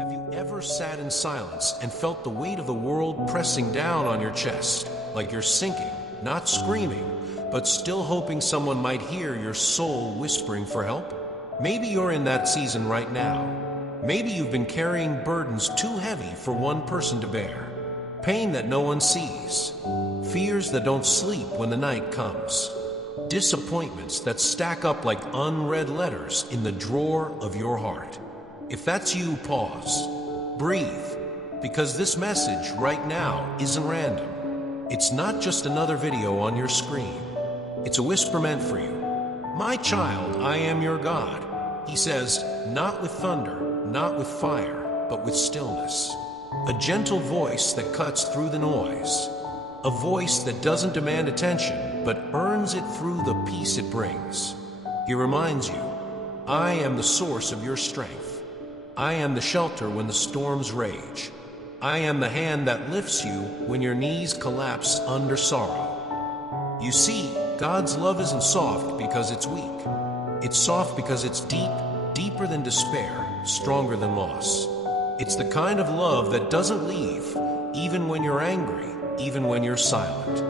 Have you ever sat in silence and felt the weight of the world pressing down on your chest, like you're sinking, not screaming, but still hoping someone might hear your soul whispering for help? Maybe you're in that season right now. Maybe you've been carrying burdens too heavy for one person to bear, pain that no one sees, fears that don't sleep when the night comes, disappointments that stack up like unread letters in the drawer of your heart. If that's you, pause, breathe, because this message right now isn't random. It's not just another video on your screen. It's a whisper meant for you. My child, I am your God. He says, not with thunder, not with fire, but with stillness. A gentle voice that cuts through the noise. A voice that doesn't demand attention, but earns it through the peace it brings. He reminds you, I am the source of your strength. I am the shelter when the storms rage. I am the hand that lifts you when your knees collapse under sorrow. You see, God's love isn't soft because it's weak. It's soft because it's deep, deeper than despair, stronger than loss. It's the kind of love that doesn't leave, even when you're angry, even when you're silent,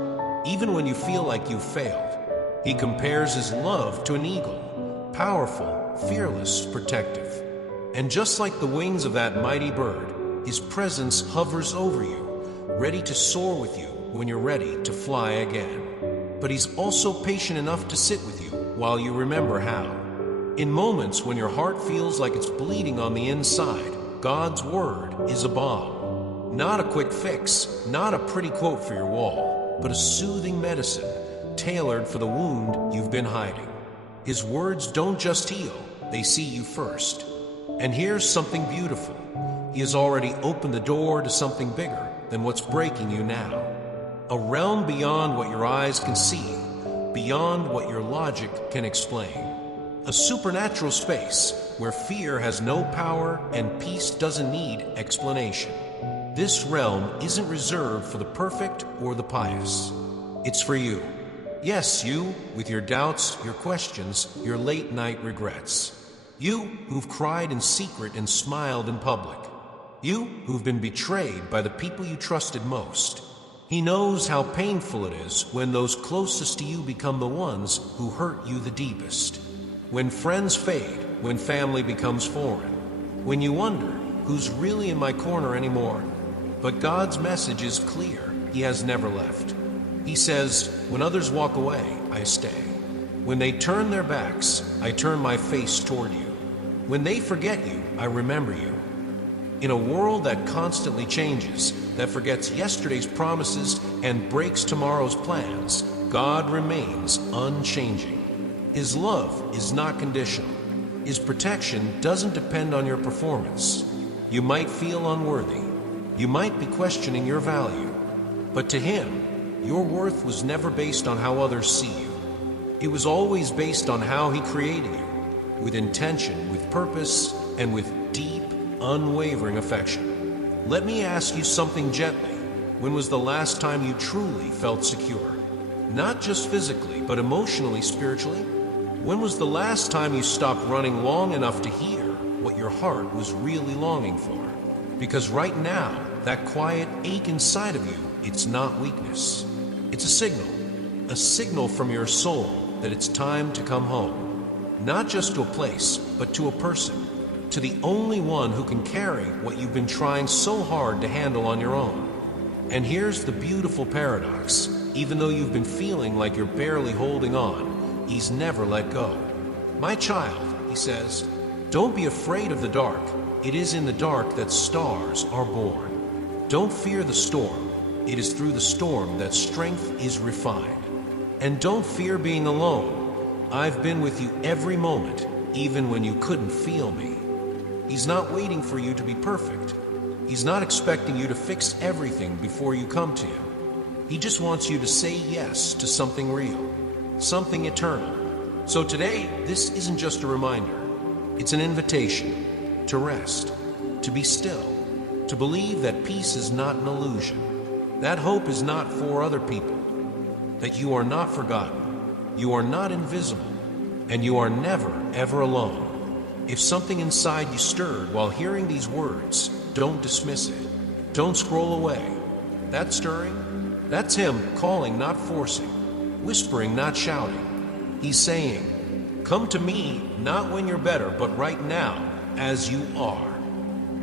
even when you feel like you've failed. He compares his love to an eagle, powerful, fearless, protective. And just like the wings of that mighty bird, his presence hovers over you, ready to soar with you when you're ready to fly again. But he's also patient enough to sit with you while you remember how. In moments when your heart feels like it's bleeding on the inside, God's word is a balm. Not a quick fix, not a pretty quote for your wall, but a soothing medicine tailored for the wound you've been hiding. His words don't just heal, they see you first. And here's something beautiful. He has already opened the door to something bigger than what's breaking you now. A realm beyond what your eyes can see, beyond what your logic can explain. A supernatural space where fear has no power and peace doesn't need explanation. This realm isn't reserved for the perfect or the pious. It's for you. Yes, you, with your doubts, your questions, your late night regrets. You who've cried in secret and smiled in public. You who've been betrayed by the people you trusted most. He knows how painful it is when those closest to you become the ones who hurt you the deepest. When friends fade, when family becomes foreign. When you wonder, who's really in my corner anymore? But God's message is clear. He has never left. He says, when others walk away, I stay. When they turn their backs, I turn my face toward you. When they forget you, I remember you. In a world that constantly changes, that forgets yesterday's promises and breaks tomorrow's plans, God remains unchanging. His love is not conditional. His protection doesn't depend on your performance. You might feel unworthy. You might be questioning your value. But to him, your worth was never based on how others see you. It was always based on how he created you. With intention, with purpose, and with deep, unwavering affection. Let me ask you something gently. When was the last time you truly felt secure? Not just physically, but emotionally, spiritually? When was the last time you stopped running long enough to hear what your heart was really longing for? Because right now, that quiet ache inside of you, it's not weakness. It's a signal from your soul that it's time to come home. Not just to a place, but to a person, to the only one who can carry what you've been trying so hard to handle on your own. And here's the beautiful paradox. Even though you've been feeling like you're barely holding on, he's never let go. My child, he says, don't be afraid of the dark. It is in the dark that stars are born. Don't fear the storm. It is through the storm that strength is refined. And don't fear being alone. I've been with you every moment, even when you couldn't feel me. He's not waiting for you to be perfect. He's not expecting you to fix everything before you come to him. He just wants you to say yes to something real, something eternal. So today, this isn't just a reminder. It's an invitation to rest, to be still, to believe that peace is not an illusion, that hope is not for other people, that you are not forgotten. You are not invisible, and you are never, ever alone. If something inside you stirred while hearing these words, don't dismiss it. Don't scroll away. That stirring? That's him calling, not forcing. Whispering, not shouting. He's saying, come to me, not when you're better, but right now, as you are.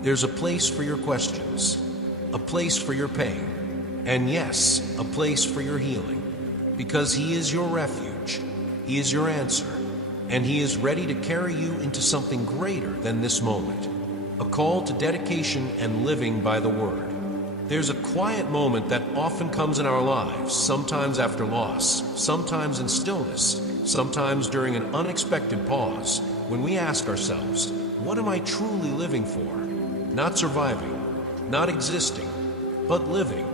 There's a place for your questions, a place for your pain, and yes, a place for your healing. Because he is your refuge, he is your answer, and he is ready to carry you into something greater than this moment. A call to dedication and living by the word. There's a quiet moment that often comes in our lives, sometimes after loss, sometimes in stillness, sometimes during an unexpected pause, when we ask ourselves, what am I truly living for? Not surviving, not existing, but living.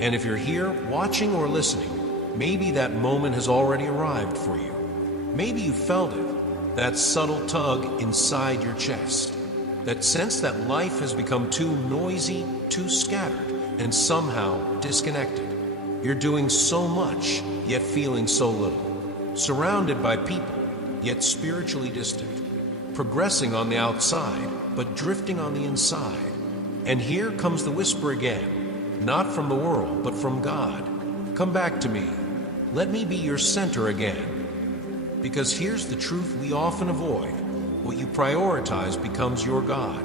And if you're here, watching or listening, maybe that moment has already arrived for you. Maybe you felt it, that subtle tug inside your chest, that sense that life has become too noisy, too scattered, and somehow disconnected. You're doing so much, yet feeling so little. Surrounded by people, yet spiritually distant. Progressing on the outside, but drifting on the inside. And here comes the whisper again, not from the world, but from God. Come back to me. Let me be your center again. Because here's the truth we often avoid. What you prioritize becomes your God.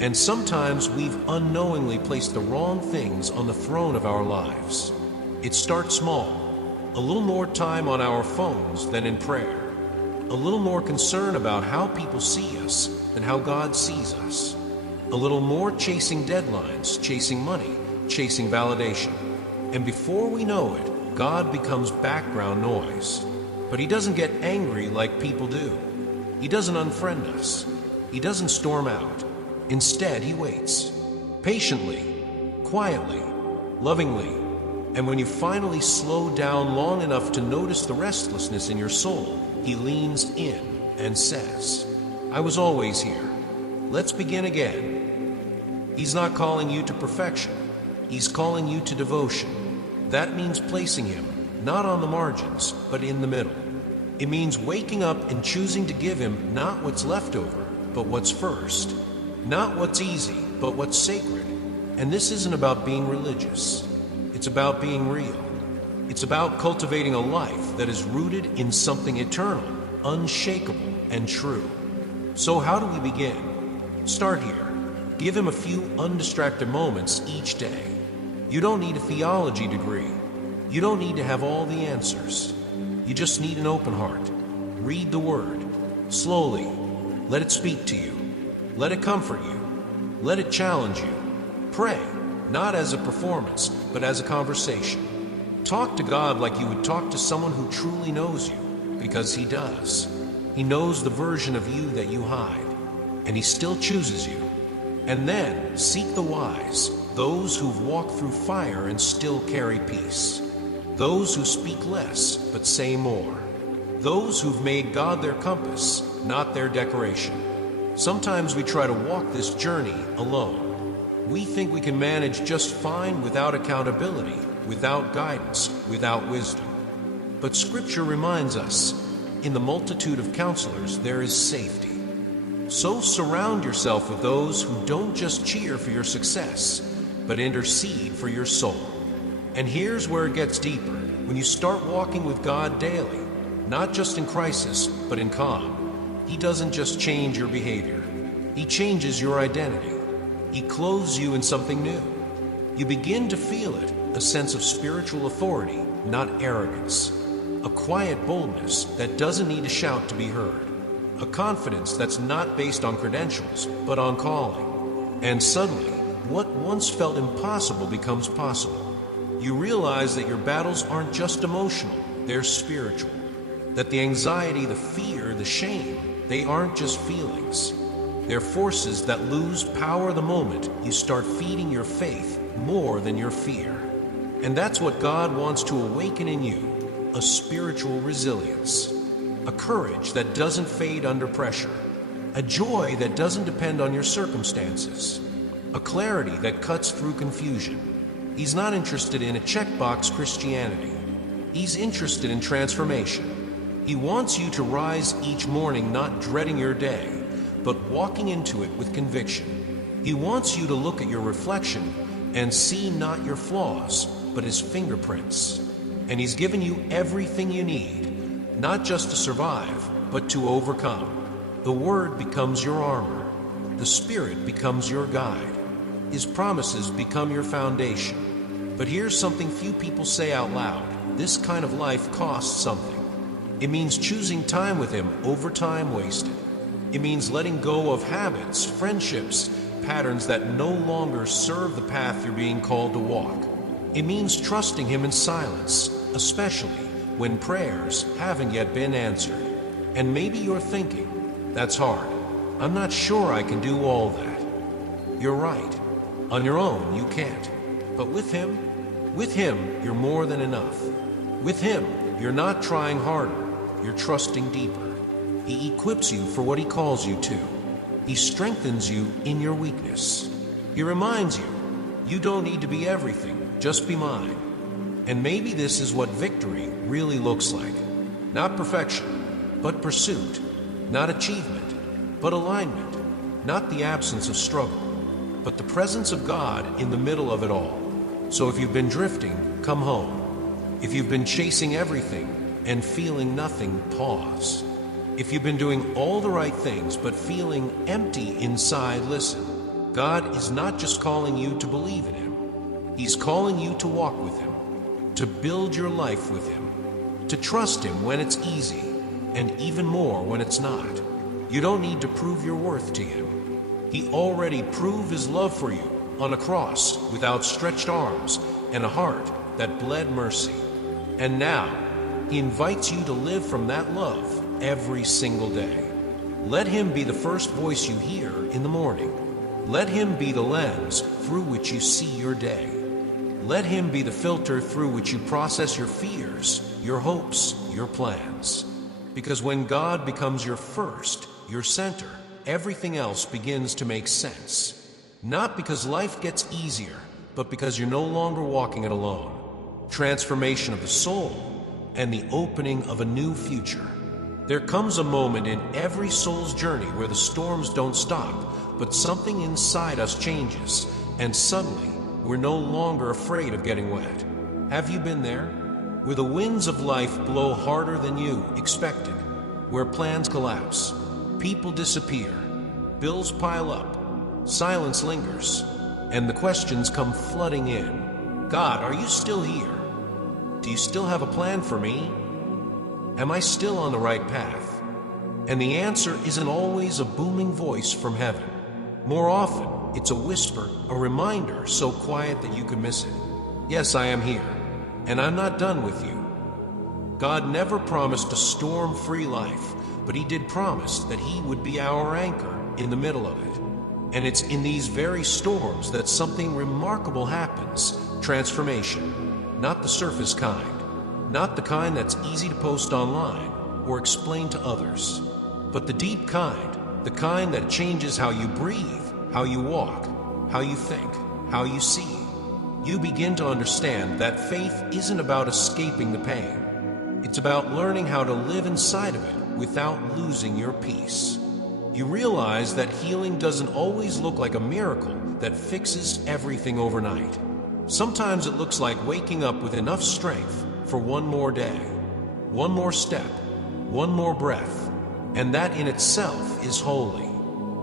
And sometimes we've unknowingly placed the wrong things on the throne of our lives. It starts small. A little more time on our phones than in prayer. A little more concern about how people see us than how God sees us. A little more chasing deadlines, chasing money, chasing validation. And before we know it, God becomes background noise. But he doesn't get angry like people do. He doesn't unfriend us. He doesn't storm out. Instead, he waits. Patiently, quietly, lovingly. And when you finally slow down long enough to notice the restlessness in your soul, he leans in and says, I was always here. Let's begin again. He's not calling you to perfection. He's calling you to devotion. That means placing him not on the margins, but in the middle. It means waking up and choosing to give him not what's left over, but what's first. Not what's easy, but what's sacred. And this isn't about being religious. It's about being real. It's about cultivating a life that is rooted in something eternal, unshakable, and true. So how do we begin? Start here. Give him a few undistracted moments each day. You don't need a theology degree. You don't need to have all the answers. You just need an open heart. Read the word. Slowly. Let it speak to you. Let it comfort you. Let it challenge you. Pray, not as a performance, but as a conversation. Talk to God like you would talk to someone who truly knows you, because he does. He knows the version of you that you hide, and he still chooses you. And then seek the wise, those who've walked through fire and still carry peace. Those who speak less, but say more. Those who've made God their compass, not their decoration. Sometimes we try to walk this journey alone. We think we can manage just fine without accountability, without guidance, without wisdom. But Scripture reminds us, in the multitude of counselors there is safety. So surround yourself with those who don't just cheer for your success, but intercede for your soul. And here's where it gets deeper. When you start walking with God daily, not just in crisis, but in calm, he doesn't just change your behavior. He changes your identity. He clothes you in something new. You begin to feel it, a sense of spiritual authority, not arrogance. A quiet boldness that doesn't need to shout to be heard. A confidence that's not based on credentials, but on calling. And suddenly, what once felt impossible becomes possible. You realize that your battles aren't just emotional, they're spiritual. That the anxiety, the fear, the shame, they aren't just feelings. They're forces that lose power the moment you start feeding your faith more than your fear. And that's what God wants to awaken in you, a spiritual resilience. A courage that doesn't fade under pressure. A joy that doesn't depend on your circumstances. A clarity that cuts through confusion. He's not interested in a checkbox Christianity. He's interested in transformation. He wants you to rise each morning not dreading your day, but walking into it with conviction. He wants you to look at your reflection and see not your flaws, but his fingerprints. And he's given you everything you need, not just to survive, but to overcome. The Word becomes your armor. The Spirit becomes your guide. His promises become your foundation. But here's something few people say out loud. This kind of life costs something. It means choosing time with him over time wasted. It means letting go of habits, friendships, patterns that no longer serve the path you're being called to walk. It means trusting him in silence, especially when prayers haven't yet been answered. And maybe you're thinking, that's hard. I'm not sure I can do all that. You're right. On your own, you can't. But with him, you're more than enough. With him, you're not trying harder. You're trusting deeper. He equips you for what he calls you to. He strengthens you in your weakness. He reminds you, you don't need to be everything, just be mine. And maybe this is what victory really looks like. Not perfection, but pursuit. Not achievement, but alignment. Not the absence of struggle, but the presence of God in the middle of it all. So if you've been drifting, come home. If you've been chasing everything and feeling nothing, pause. If you've been doing all the right things but feeling empty inside, listen. God is not just calling you to believe in him. He's calling you to walk with him, to build your life with him, to trust him when it's easy, and even more when it's not. You don't need to prove your worth to him. He already proved his love for you on a cross with outstretched arms and a heart that bled mercy. And now, he invites you to live from that love every single day. Let him be the first voice you hear in the morning. Let him be the lens through which you see your day. Let him be the filter through which you process your fears, your hopes, your plans. Because when God becomes your first, your center, everything else begins to make sense. Not because life gets easier, but because you're no longer walking it alone. Transformation of the soul and the opening of a new future. There comes a moment in every soul's journey where the storms don't stop, but something inside us changes, and suddenly we're no longer afraid of getting wet. Have you been there? Where the winds of life blow harder than you expected, where plans collapse, people disappear, bills pile up, silence lingers, and the questions come flooding in. God, are you still here? Do you still have a plan for me? Am I still on the right path? And the answer isn't always a booming voice from heaven. More often, it's a whisper, a reminder so quiet that you could miss it. Yes, I am here, and I'm not done with you. God never promised a storm-free life, but he did promise that he would be our anchor in the middle of it. And it's in these very storms that something remarkable happens. Transformation. Not the surface kind. Not the kind that's easy to post online or explain to others. But the deep kind. The kind that changes how you breathe, how you walk, how you think, how you see. You begin to understand that faith isn't about escaping the pain. It's about learning how to live inside of it without losing your peace. You realize that healing doesn't always look like a miracle that fixes everything overnight. Sometimes it looks like waking up with enough strength for one more day, one more step, one more breath, and that in itself is holy.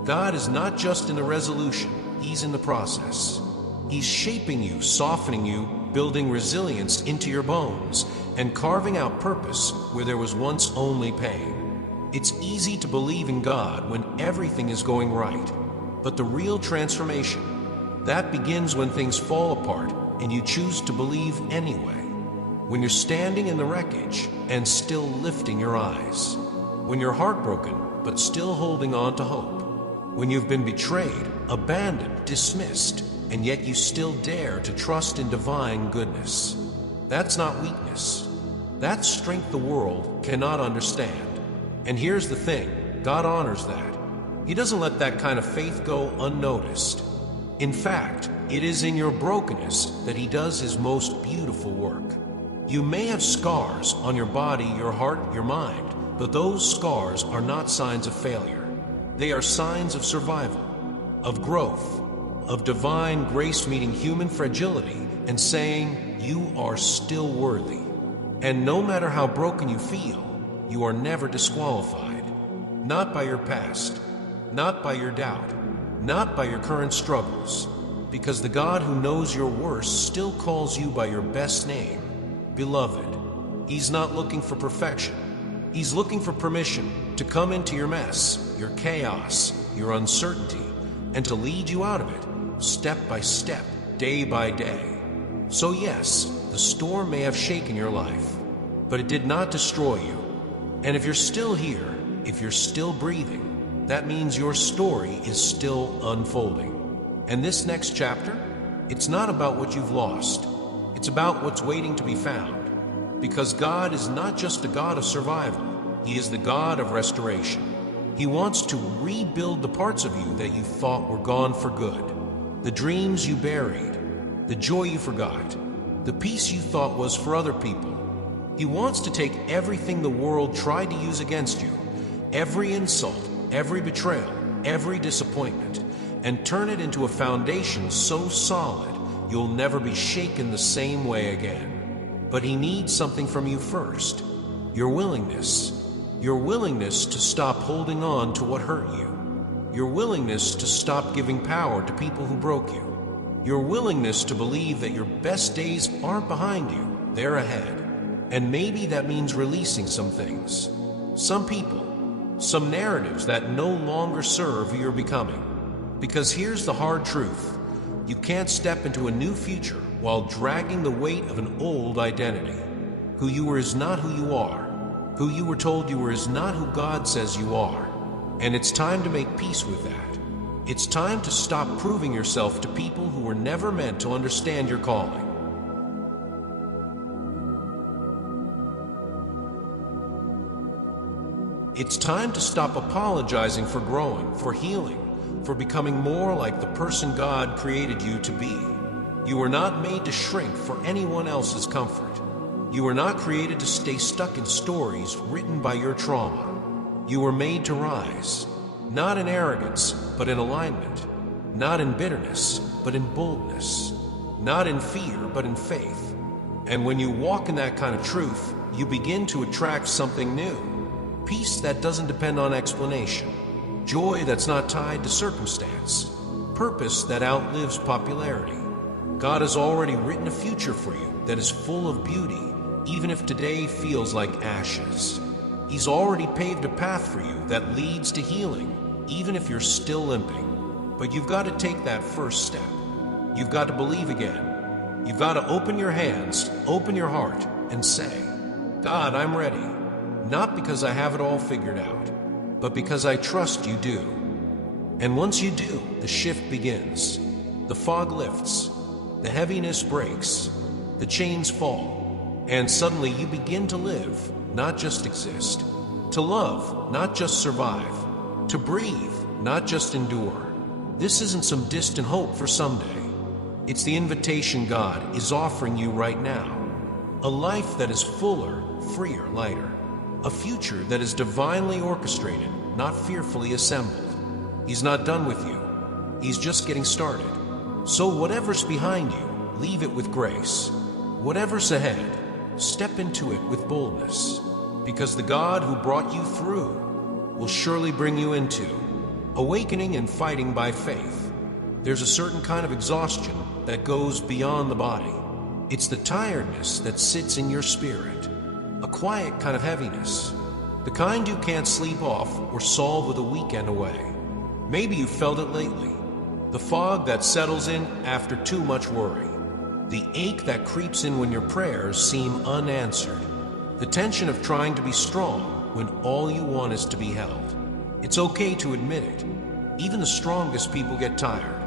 God is not just in the resolution, he's in the process. He's shaping you, softening you, building resilience into your bones, and carving out purpose where there was once only pain. It's easy to believe in God when everything is going right, but the real transformation, that begins when things fall apart and you choose to believe anyway. When you're standing in the wreckage and still lifting your eyes. When you're heartbroken but still holding on to hope. When you've been betrayed, abandoned, dismissed, and yet you still dare to trust in divine goodness. That's not weakness. That's strength the world cannot understand. And here's the thing, God honors that. He doesn't let that kind of faith go unnoticed. In fact, it is in your brokenness that he does his most beautiful work. You may have scars on your body, your heart, your mind, but those scars are not signs of failure. They are signs of survival, of growth, of divine grace meeting human fragility and saying, you are still worthy. And no matter how broken you feel, you are never disqualified. Not by your past, not by your doubt, not by your current struggles, because the God who knows your worst still calls you by your best name, beloved. He's not looking for perfection. He's looking for permission to come into your mess, your chaos, your uncertainty, and to lead you out of it, step by step, day by day. So yes, the storm may have shaken your life, but it did not destroy you. And if you're still here, if you're still breathing, that means your story is still unfolding. And this next chapter, it's not about what you've lost. It's about what's waiting to be found. Because God is not just a God of survival, He is the God of restoration. He wants to rebuild the parts of you that you thought were gone for good. The dreams you buried, the joy you forgot, the peace you thought was for other people. He wants to take everything the world tried to use against you, every insult, every betrayal, every disappointment, and turn it into a foundation so solid you'll never be shaken the same way again. But He needs something from you first. Your willingness to stop holding on to what hurt you. Your willingness to stop giving power to people who broke you. Your willingness to believe that your best days aren't behind you, they're ahead. And maybe that means releasing some things, some people, some narratives that no longer serve who you're becoming. Because here's the hard truth. You can't step into a new future while dragging the weight of an old identity. Who you were is not who you are. Who you were told you were is not who God says you are. And it's time to make peace with that. It's time to stop proving yourself to people who were never meant to understand your calling. It's time to stop apologizing for growing, for healing, for becoming more like the person God created you to be. You were not made to shrink for anyone else's comfort. You were not created to stay stuck in stories written by your trauma. You were made to rise, not in arrogance, but in alignment, not in bitterness, but in boldness, not in fear, but in faith. And when you walk in that kind of truth, you begin to attract something new. Peace that doesn't depend on explanation, joy that's not tied to circumstance, purpose that outlives popularity. God has already written a future for you that is full of beauty, even if today feels like ashes. He's already paved a path for you that leads to healing, even if you're still limping. But you've got to take that first step. You've got to believe again. You've got to open your hands, open your heart, and say, God, I'm ready. Not because I have it all figured out, but because I trust you do. And once you do, the shift begins. The fog lifts, the heaviness breaks, the chains fall, and suddenly you begin to live, not just exist. To love, not just survive. To breathe, not just endure. This isn't some distant hope for someday. It's the invitation God is offering you right now. A life that is fuller, freer, lighter. A future that is divinely orchestrated, not fearfully assembled. He's not done with you. He's just getting started. So whatever's behind you, leave it with grace. Whatever's ahead, step into it with boldness. Because the God who brought you through will surely bring you into awakening and fighting by faith. There's a certain kind of exhaustion that goes beyond the body. It's the tiredness that sits in your spirit. A quiet kind of heaviness. The kind you can't sleep off or solve with a weekend away. Maybe you felt it lately. The fog that settles in after too much worry. The ache that creeps in when your prayers seem unanswered. The tension of trying to be strong when all you want is to be held. It's okay to admit it. Even the strongest people get tired.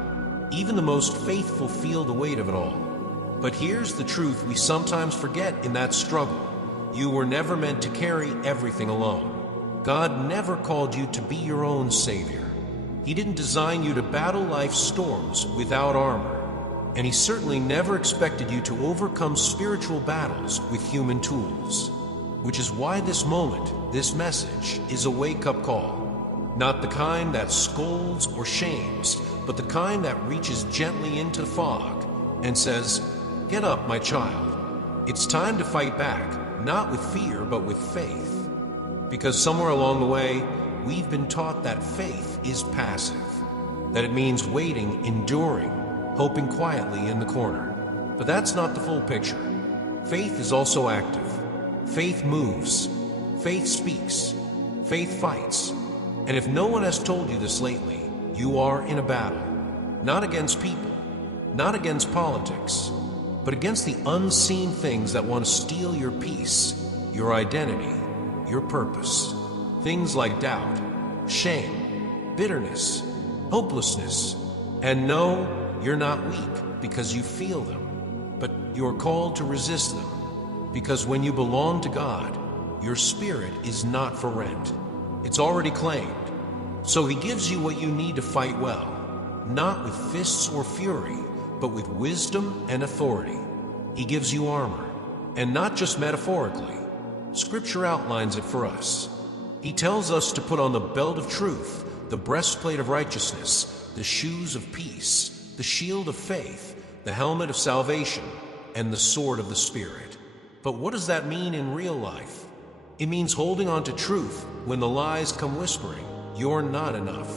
Even the most faithful feel the weight of it all. But here's the truth we sometimes forget in that struggle. You were never meant to carry everything alone. God never called you to be your own savior. He didn't design you to battle life's storms without armor. And He certainly never expected you to overcome spiritual battles with human tools. Which is why this moment, this message, is a wake-up call. Not the kind that scolds or shames, but the kind that reaches gently into the fog and says, "Get up, my child." It's time to fight back, not with fear, but with faith. Because somewhere along the way, we've been taught that faith is passive, that it means waiting, enduring, hoping quietly in the corner. But that's not the full picture. Faith is also active. Faith moves. Faith speaks. Faith fights. And if no one has told you this lately, you are in a battle. Not against people, not against politics, but against the unseen things that want to steal your peace, your identity, your purpose. Things like doubt, shame, bitterness, hopelessness. And no, you're not weak because you feel them, but you're called to resist them. Because when you belong to God, your spirit is not for rent. It's already claimed. So He gives you what you need to fight well, not with fists or fury, but with wisdom and authority. He gives you armor, and not just metaphorically. Scripture outlines it for us. He tells us to put on the belt of truth, the breastplate of righteousness, the shoes of peace, the shield of faith, the helmet of salvation, and the sword of the Spirit. But what does that mean in real life? It means holding on to truth when the lies come whispering, "You're not enough."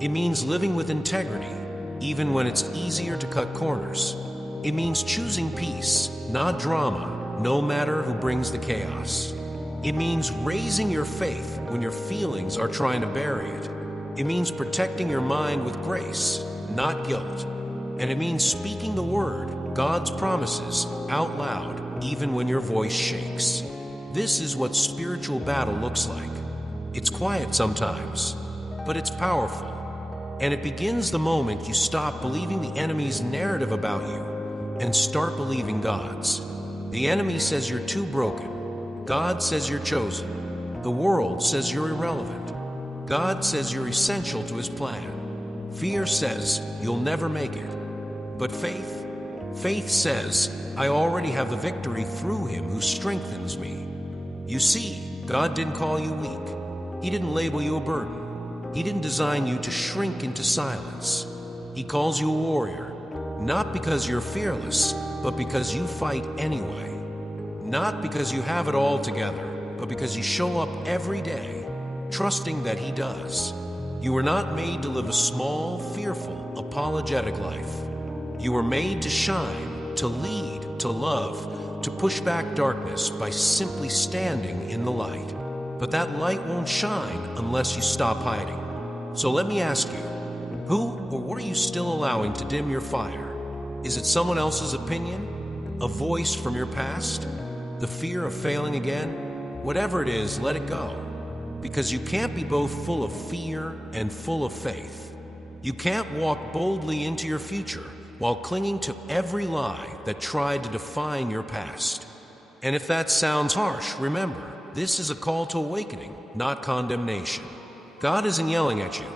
It means living with integrity, even when it's easier to cut corners. It means choosing peace, not drama, no matter who brings the chaos. It means raising your faith when your feelings are trying to bury it. It means protecting your mind with grace, not guilt. And it means speaking the word, God's promises, out loud, even when your voice shakes. This is what spiritual battle looks like. It's quiet sometimes, but it's powerful. And it begins the moment you stop believing the enemy's narrative about you and start believing God's. The enemy says you're too broken. God says you're chosen. The world says you're irrelevant. God says you're essential to His plan. Fear says you'll never make it. But faith says, "I already have the victory through Him who strengthens me." You see, God didn't call you weak. He didn't label you a burden. He didn't design you to shrink into silence. He calls you a warrior, not because you're fearless, but because you fight anyway. Not because you have it all together, but because you show up every day, trusting that He does. You were not made to live a small, fearful, apologetic life. You were made to shine, to lead, to love, to push back darkness by simply standing in the light. But that light won't shine unless you stop hiding. So let me ask you, who or what are you still allowing to dim your fire? Is it someone else's opinion? A voice from your past? The fear of failing again? Whatever it is, let it go. Because you can't be both full of fear and full of faith. You can't walk boldly into your future while clinging to every lie that tried to define your past. And if that sounds harsh, remember, this is a call to awakening, not condemnation. God isn't yelling at you.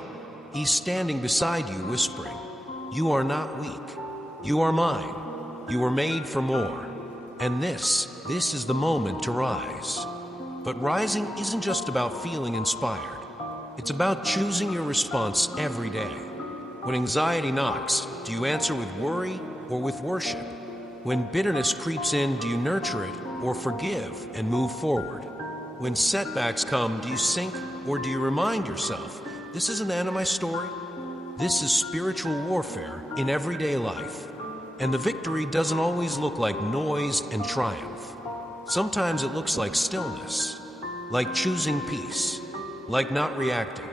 He's standing beside you, whispering, "You are not weak. You are mine. You were made for more. And this is the moment to rise." But rising isn't just about feeling inspired. It's about choosing your response every day. When anxiety knocks, do you answer with worry or with worship? When bitterness creeps in, do you nurture it or forgive and move forward? When setbacks come, do you sink or do you remind yourself, this isn't the end of my story? This is spiritual warfare in everyday life. And the victory doesn't always look like noise and triumph. Sometimes it looks like stillness, like choosing peace, like not reacting,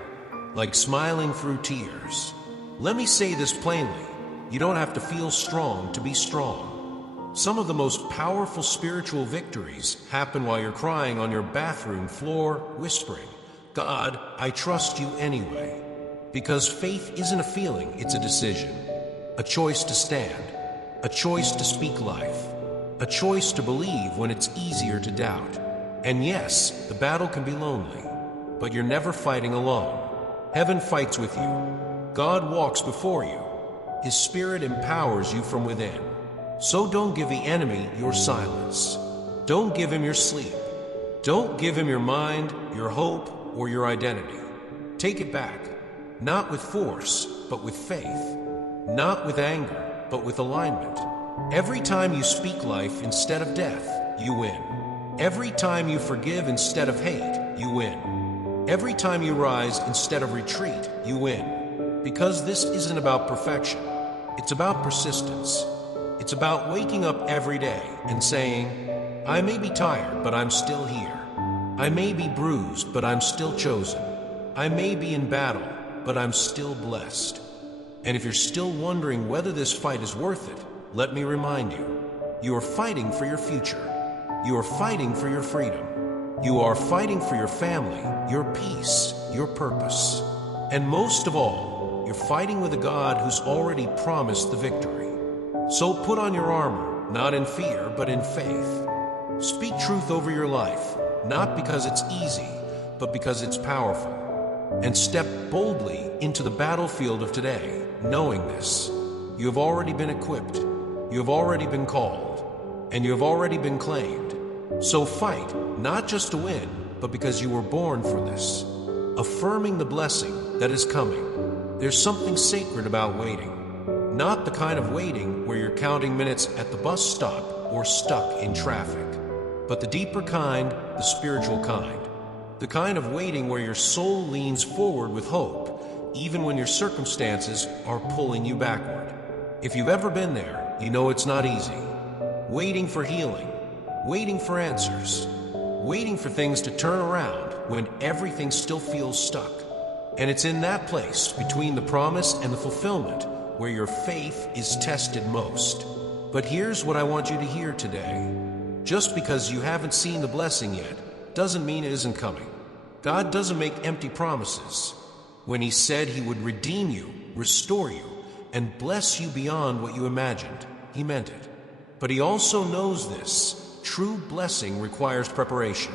like smiling through tears. Let me say this plainly, you don't have to feel strong to be strong. Some of the most powerful spiritual victories happen while you're crying on your bathroom floor, whispering, "God, I trust you anyway." Because faith isn't a feeling, it's a decision. A choice to stand, a choice to speak life, a choice to believe when it's easier to doubt. And yes, the battle can be lonely, but you're never fighting alone. Heaven fights with you. God walks before you. His Spirit empowers you from within. So don't give the enemy your silence. Don't give him your sleep. Don't give him your mind, your hope, or your identity. Take it back. Not with force, but with faith. Not with anger, but with alignment. Every time you speak life instead of death, you win. Every time you forgive instead of hate, you win. Every time you rise instead of retreat, you win. Because this isn't about perfection. It's about persistence. It's about waking up every day and saying, I may be tired, but I'm still here. I may be bruised, but I'm still chosen. I may be in battle, but I'm still blessed. And if you're still wondering whether this fight is worth it, let me remind you, you are fighting for your future. You are fighting for your freedom. You are fighting for your family, your peace, your purpose. And most of all, you're fighting with a God who's already promised the victory. So put on your armor, not in fear, but in faith. Speak truth over your life, not because it's easy, but because it's powerful. And step boldly into the battlefield of today, knowing this. You have already been equipped, you have already been called, and you have already been claimed. So fight, not just to win, but because you were born for this. Affirming the blessing that is coming. There's something sacred about waiting. Not the kind of waiting where you're counting minutes at the bus stop or stuck in traffic, but the deeper kind, the spiritual kind. The kind of waiting where your soul leans forward with hope, even when your circumstances are pulling you backward. If you've ever been there, you know it's not easy. Waiting for healing, waiting for answers, waiting for things to turn around when everything still feels stuck. And it's in that place between the promise and the fulfillment where your faith is tested most. But here's what I want you to hear today. Just because you haven't seen the blessing yet, doesn't mean it isn't coming. God doesn't make empty promises. When He said He would redeem you, restore you, and bless you beyond what you imagined, He meant it. But He also knows this. True blessing requires preparation.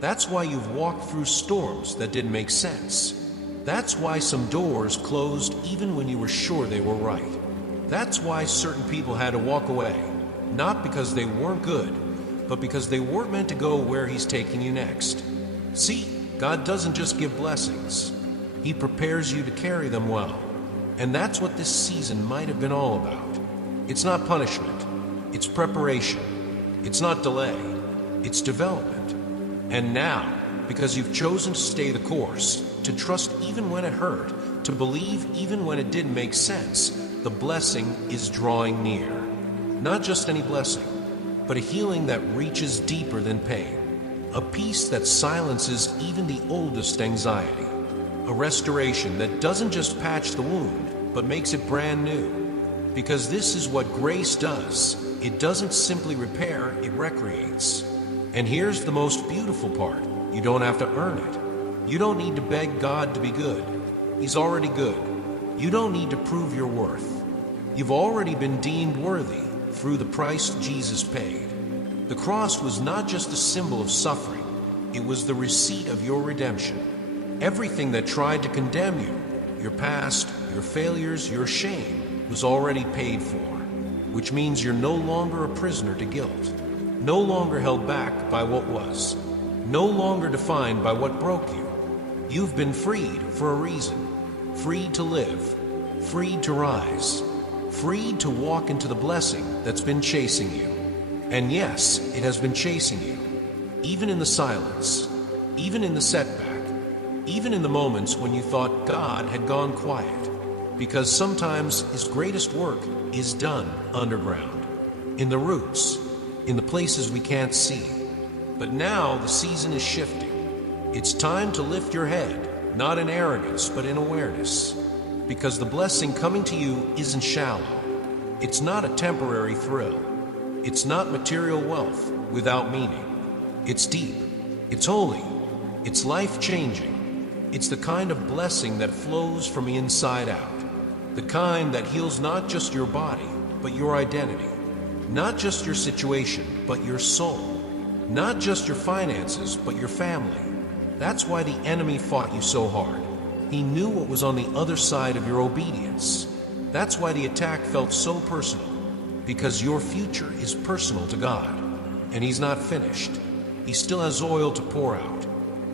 That's why you've walked through storms that didn't make sense. That's why some doors closed even when you were sure they were right. That's why certain people had to walk away, not because they weren't good, but because they weren't meant to go where He's taking you next. See, God doesn't just give blessings. He prepares you to carry them well. And that's what this season might have been all about. It's not punishment. It's preparation. It's not delay. It's development. And now, because you've chosen to stay the course, to trust even when it hurt, to believe even when it didn't make sense, the blessing is drawing near. Not just any blessing, but a healing that reaches deeper than pain. A peace that silences even the oldest anxiety. A restoration that doesn't just patch the wound, but makes it brand new. Because this is what grace does. It doesn't simply repair, it recreates. And here's the most beautiful part. You don't have to earn it. You don't need to beg God to be good. He's already good. You don't need to prove your worth. You've already been deemed worthy through the price Jesus paid. The cross was not just a symbol of suffering, it was the receipt of your redemption. Everything that tried to condemn you, your past, your failures, your shame, was already paid for, which means you're no longer a prisoner to guilt, no longer held back by what was, no longer defined by what broke you. You've been freed for a reason, freed to live, freed to rise, freed to walk into the blessing that's been chasing you. And yes, it has been chasing you, even in the silence, even in the setback, even in the moments when you thought God had gone quiet, because sometimes His greatest work is done underground, in the roots, in the places we can't see. But now the season is shifting. It's time to lift your head, not in arrogance, but in awareness, because the blessing coming to you isn't shallow. It's not a temporary thrill. It's not material wealth without meaning. It's deep. It's holy. It's life-changing. It's the kind of blessing that flows from the inside out. The kind that heals not just your body, but your identity. Not just your situation, but your soul. Not just your finances, but your family. That's why the enemy fought you so hard. He knew what was on the other side of your obedience. That's why the attack felt so personal. Because your future is personal to God. And He's not finished. He still has oil to pour out.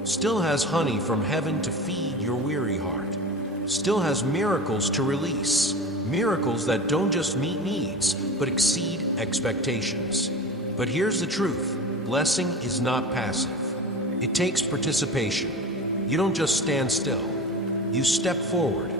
Still has honey from heaven to feed your your weary heart, still has miracles to release, miracles that don't just meet needs, but exceed expectations. But here's the truth, blessing is not passive. It takes participation. You don't just stand still. You step forward.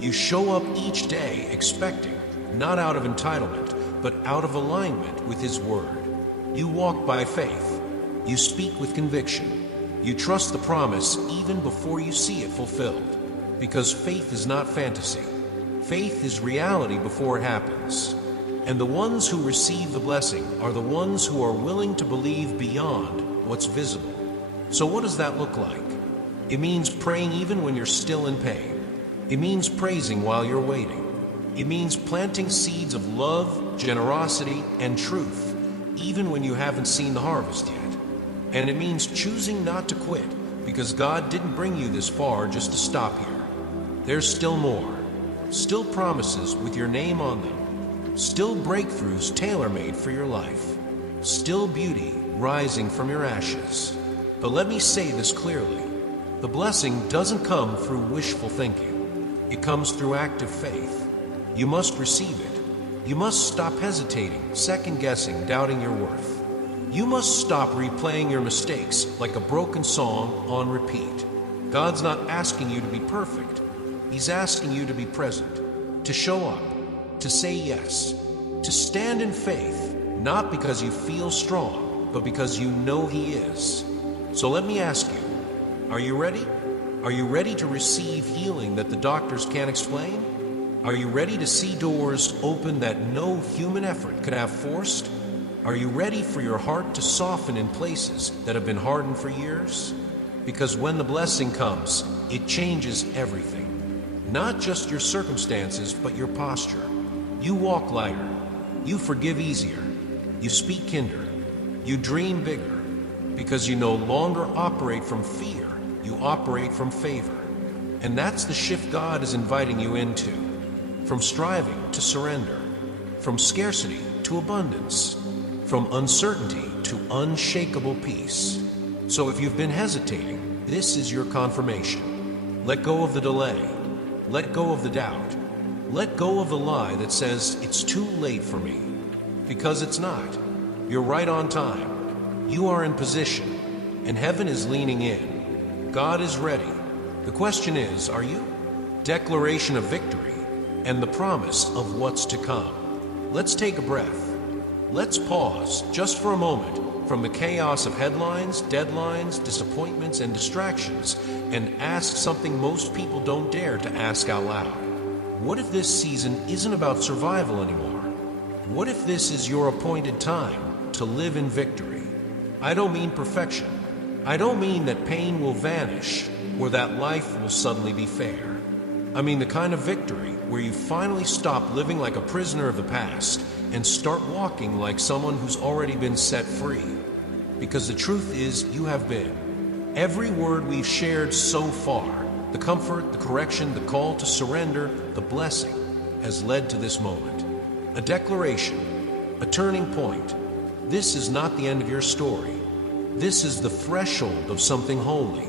You show up each day expecting, not out of entitlement, but out of alignment with His Word. You walk by faith. You speak with conviction. You trust the promise even before you see it fulfilled. Because faith is not fantasy. Faith is reality before it happens. And the ones who receive the blessing are the ones who are willing to believe beyond what's visible. So what does that look like? It means praying even when you're still in pain. It means praising while you're waiting. It means planting seeds of love, generosity, and truth, even when you haven't seen the harvest yet. And it means choosing not to quit, because God didn't bring you this far just to stop here. There's still more. Still promises with your name on them. Still breakthroughs tailor-made for your life. Still beauty rising from your ashes. But let me say this clearly. The blessing doesn't come through wishful thinking. It comes through active faith. You must receive it. You must stop hesitating, second-guessing, doubting your worth. You must stop replaying your mistakes like a broken song on repeat. God's not asking you to be perfect. He's asking you to be present, to show up, to say yes, to stand in faith, not because you feel strong, but because you know He is. So let me ask you, are you ready? Are you ready to receive healing that the doctors can't explain? Are you ready to see doors open that no human effort could have forced? Are you ready for your heart to soften in places that have been hardened for years? Because when the blessing comes, it changes everything. Not just your circumstances, but your posture. You walk lighter. You forgive easier. You speak kinder. You dream bigger. Because you no longer operate from fear. You operate from favor. And that's the shift God is inviting you into. From striving to surrender. From scarcity to abundance. From uncertainty to unshakable peace. So if you've been hesitating, this is your confirmation. Let go of the delay. Let go of the doubt. Let go of the lie that says it's too late for me. Because it's not. You're right on time. You are in position. And heaven is leaning in. God is ready. The question is, are you? Declaration of victory and the promise of what's to come. Let's take a breath. Let's pause just for a moment from the chaos of headlines, deadlines, disappointments, and distractions and ask something most people don't dare to ask out loud. What if this season isn't about survival anymore? What if this is your appointed time to live in victory? I don't mean perfection. I don't mean that pain will vanish or that life will suddenly be fair. I mean the kind of victory where you finally stop living like a prisoner of the past and start walking like someone who's already been set free. Because the truth is, you have been. Every word we've shared so far, the comfort, the correction, the call to surrender, the blessing, has led to this moment. A declaration, a turning point. This is not the end of your story. This is the threshold of something holy.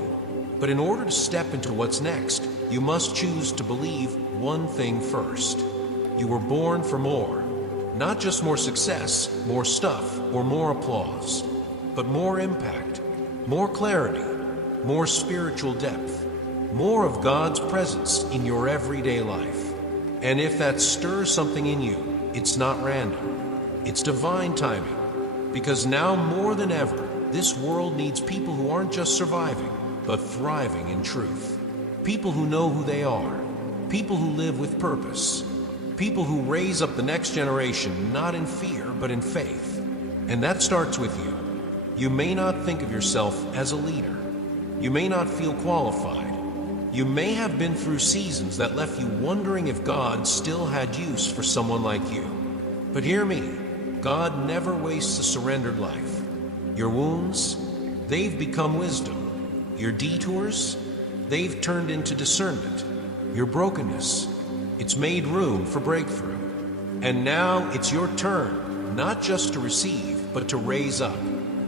But in order to step into what's next, you must choose to believe one thing first. You were born for more. Not just more success, more stuff, or more applause, but more impact, more clarity, more spiritual depth, more of God's presence in your everyday life. And if that stirs something in you, it's not random. It's divine timing. Because now more than ever, this world needs people who aren't just surviving, but thriving in truth. People who know who they are. People who live with purpose. People who raise up the next generation, not in fear, but in faith. And that starts with you. You may not think of yourself as a leader. You may not feel qualified. You may have been through seasons that left you wondering if God still had use for someone like you. But hear me, God never wastes a surrendered life. Your wounds, they've become wisdom. Your detours, they've turned into discernment. Your brokenness, it's made room for breakthrough. And now it's your turn, not just to receive, but to raise up,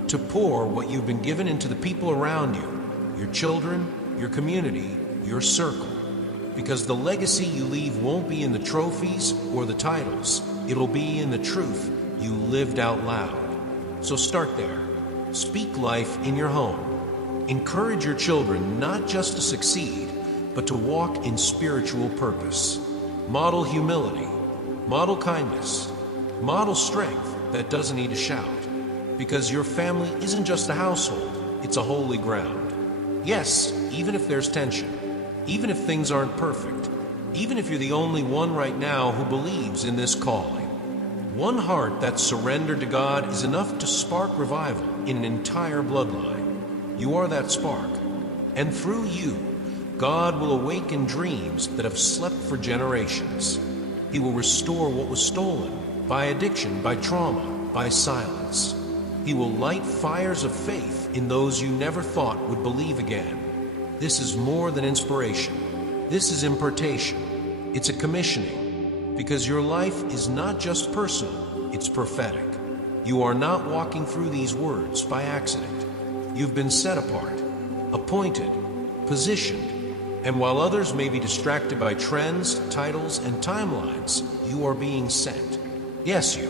to pour what you've been given into the people around you, your children, your community, your circle. Because the legacy you leave won't be in the trophies or the titles. It'll be in the truth you lived out loud. So start there. Speak life in your home. Encourage your children not just to succeed, but to walk in spiritual purpose. Model humility. Model kindness. Model strength that doesn't need a shout. Because your family isn't just a household, it's a holy ground. Yes, even if there's tension. Even if things aren't perfect, even if you're the only one right now who believes in this calling, one heart that's surrendered to God is enough to spark revival in an entire bloodline. You are that spark, and through you, God will awaken dreams that have slept for generations. He will restore what was stolen by addiction, by trauma, by silence. He will light fires of faith in those you never thought would believe again. This is more than inspiration. This is impartation. It's a commissioning. Because your life is not just personal, it's prophetic. You are not walking through these words by accident. You've been set apart, appointed, positioned, and while others may be distracted by trends, titles, and timelines, you are being sent. Yes, you.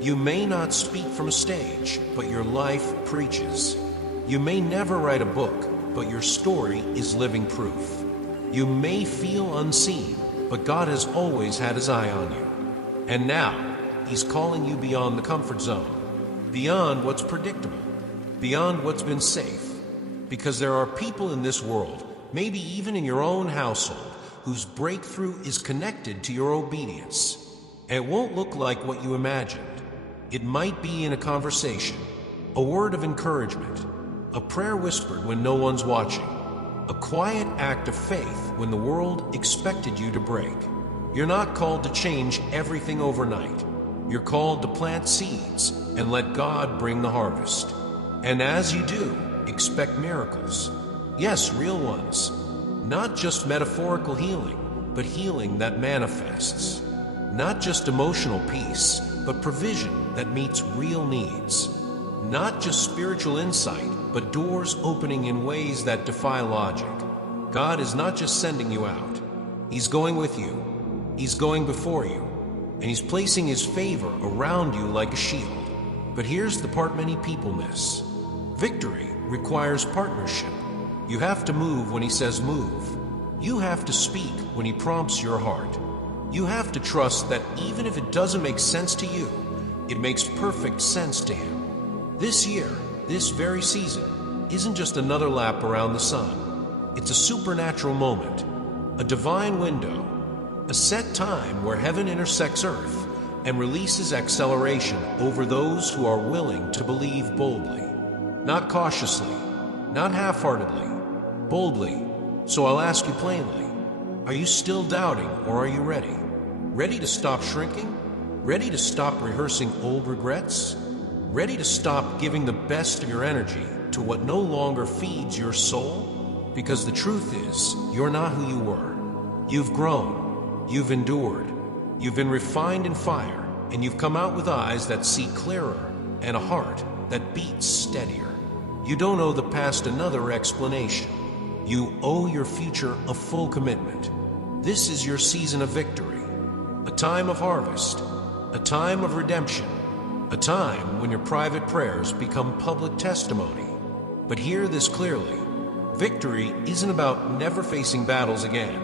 You may not speak from a stage, but your life preaches. You may never write a book, but your story is living proof. You may feel unseen, but God has always had his eye on you. And now, he's calling you beyond the comfort zone, beyond what's predictable, beyond what's been safe. Because there are people in this world, maybe even in your own household, whose breakthrough is connected to your obedience. And it won't look like what you imagined. It might be in a conversation, a word of encouragement, a prayer whispered when no one's watching, a quiet act of faith when the world expected you to break. You're not called to change everything overnight. You're called to plant seeds and let God bring the harvest. And as you do, expect miracles. Yes, real ones. Not just metaphorical healing, but healing that manifests. Not just emotional peace, but provision that meets real needs. Not just spiritual insight, but doors opening in ways that defy logic. God is not just sending you out. He's going with you. He's going before you. And he's placing his favor around you like a shield. But here's the part many people miss. Victory requires partnership. You have to move when he says move. You have to speak when he prompts your heart. You have to trust that even if it doesn't make sense to you, it makes perfect sense to him. This year, this very season, isn't just another lap around the sun. It's a supernatural moment, a divine window, a set time where heaven intersects earth and releases acceleration over those who are willing to believe boldly. Not cautiously, not half-heartedly, boldly. So I'll ask you plainly, are you still doubting or are you ready? Ready to stop shrinking? Ready to stop rehearsing old regrets? Ready to stop giving the best of your energy to what no longer feeds your soul? Because the truth is, you're not who you were. You've grown, you've endured, you've been refined in fire, and you've come out with eyes that see clearer and a heart that beats steadier. You don't owe the past another explanation. You owe your future a full commitment. This is your season of victory, a time of harvest, a time of redemption, a time when your private prayers become public testimony. But hear this clearly. Victory isn't about never facing battles again.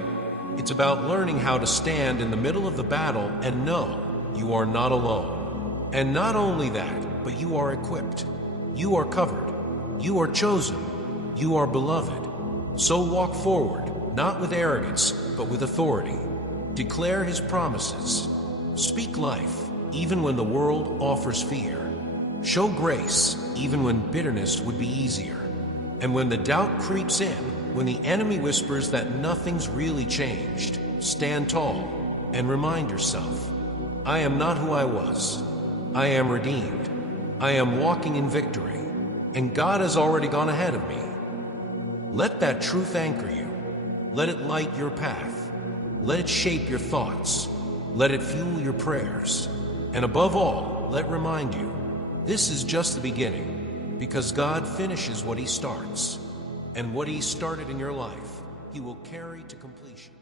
It's about learning how to stand in the middle of the battle and know you are not alone. And not only that, but you are equipped. You are covered. You are chosen. You are beloved. So walk forward, not with arrogance, but with authority. Declare his promises. Speak life, even when the world offers fear. Show grace, even when bitterness would be easier. And when the doubt creeps in, when the enemy whispers that nothing's really changed, stand tall and remind yourself, I am not who I was. I am redeemed. I am walking in victory, and God has already gone ahead of me. Let that truth anchor you. Let it light your path. Let it shape your thoughts. Let it fuel your prayers. And above all, let it remind you, this is just the beginning, because God finishes what he starts. And what he started in your life, he will carry to completion.